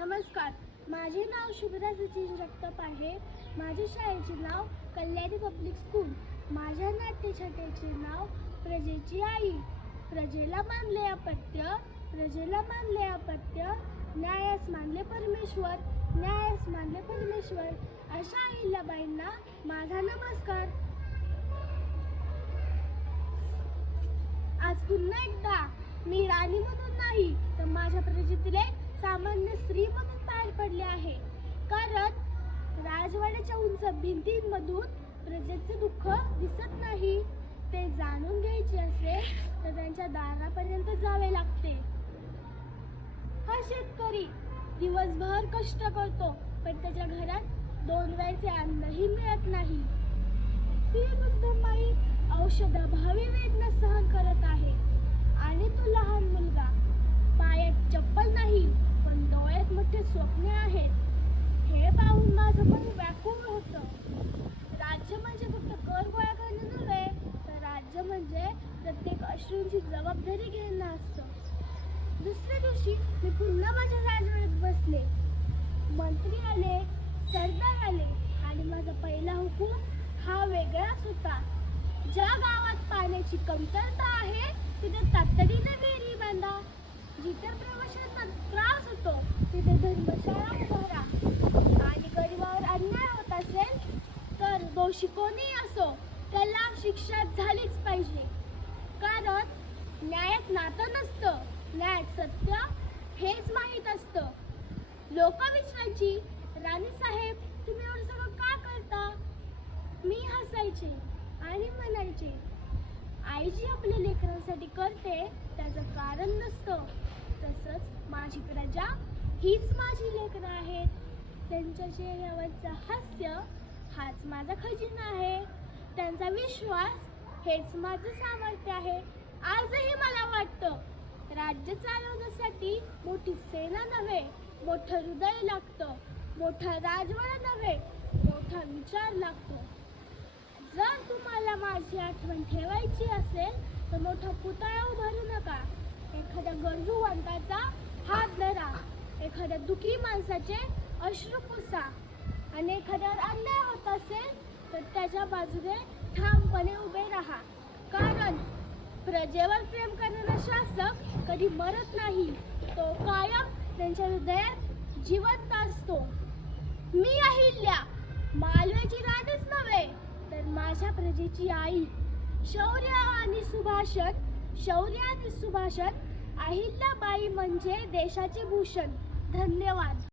नमस्कार, माझे नाव शुभ्रा सचिन जगताप आहे. माझ्या शाळेचे नाव कल्याणी पब्लिक स्कूल. माझ्या नाट्यछटेचे नाव प्रजेची आई. प्रजेला मानले अपत्य, प्रजेला मानले अपत्य, न्यायास मानले परमेश्वर, न्यायास मानले परमेश्वर. अशा अहिल्याबाईंना माझा नमस्कार. आज पुन्हा एकदा मी राणी म्हणून नाही तर माझ्या प्रजेतले सामान्य स्त्री म्हणून बाहेर पडले आहे. कारण राजवाड्याच्या उंच भिंतींमधून प्रजेचे दुःख दिसत नाही. ते जाणून घ्यायचे असेल तर त्यांच्या दारापर्यंत जावे लागते. हा शेतकरी दिवसभर कष्ट करतो, पण त्याच्या घरात 2 वेळचे अन्नही मिळत नाही. ती वृद्ध माई औषधाभावी वेदना सहन करत आहे आणि तो लहान मुलगा पायात चप्पल नाही पण डोळ्यात मोठे स्वप्ने आहेत. हे पाहून माझं मन व्याकुळ होतं. राज्य म्हणजे फक्त कर गोळा करणे नव्हे, तर राज्य म्हणजे प्रत्येक अश्रूंची जबाबदारी घेणं असतं. दुसऱ्या दिवशी मी पुन्हा माझ्या राजवाड्यात बसले. मंत्री आले, सरदार आले आणि माझा पहिला हुकूम हा वेगळाच होता. ज्या गावात पाण्याची कमतरता आहे तिथे तातडीने विहिरी बांधा. जिथे प्रवाशांना त्रास होतो तिथे धर्मशाळा उभारा. आणि गरिबावर अन्याय होत असेल तर दोषी कोणीही असो त्याला शिक्षा झालीच पाहिजे. कारण न्यायात नातं नसतं, न्यायात सत्य हेच माहीत असतं. लोक विचारायची, राणी साहेब तुम्ही एवढं सगळं का करता? मी हसायचे आणि म्हणायचे, आई जी आपल्या लेकरांसाठी करते त्याचं कारण नसतं. तसंच माझी प्रजा हीच माझी लेकरं आहेत. त्यांच्या चेहऱ्यावरचं हास्य हाच माझा खजिना आहे. त्यांचा विश्वास हेच माझं सामर्थ्य आहे. आजही मला वाटतं राज्य चालवण्यासाठी मोठी सेना नव्हे, मोठं हृदय लागतं. मोठा राजवाडा नव्हे, मोठा विचार लागतो. जर तुम्हाला माझी आठवण ठेवायची असेल तर मोठा पुतळा उभारू नका. एखाद्या गरजूवंताचा हात धरा, एखाद्या दुखी माणसाचे अश्रू पुसा आणि एखाद्यावर अन्याय होत असेल तर त्याच्या बाजूने ठामपणे उभे राहा. कारण प्रजेवर प्रेम करणारा शासक कधी मरत नाही, तो कायम त्यांच्या हृदयात जिवंत असतो. मी अहिल्या मालव्याची राणीच नव्हे तर माझ्या प्रजेची आई. शौर्य आणि सुभाषण, अहिल्याबाई म्हणजे देशाचे भूषण. धन्यवाद.